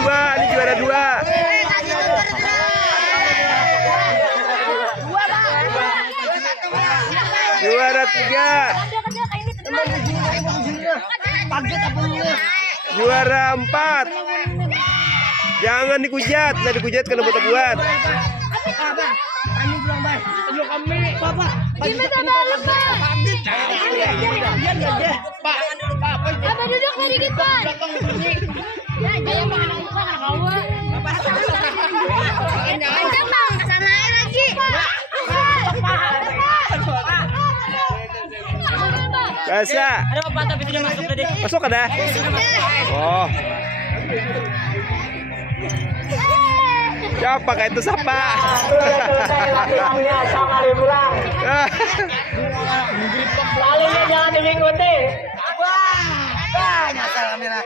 dua, ini juara dua. Juara tiga. Juara empat. Jangan dikujat, nah dikujat kena buat. Apa duduk lagi kita? Biasa. Ada apa tapi sudah masuk tadi? Masuk ada? Oh. Siapa kayak itu siapa? Lalu jangan diikuti. Wah, nyasar kamera.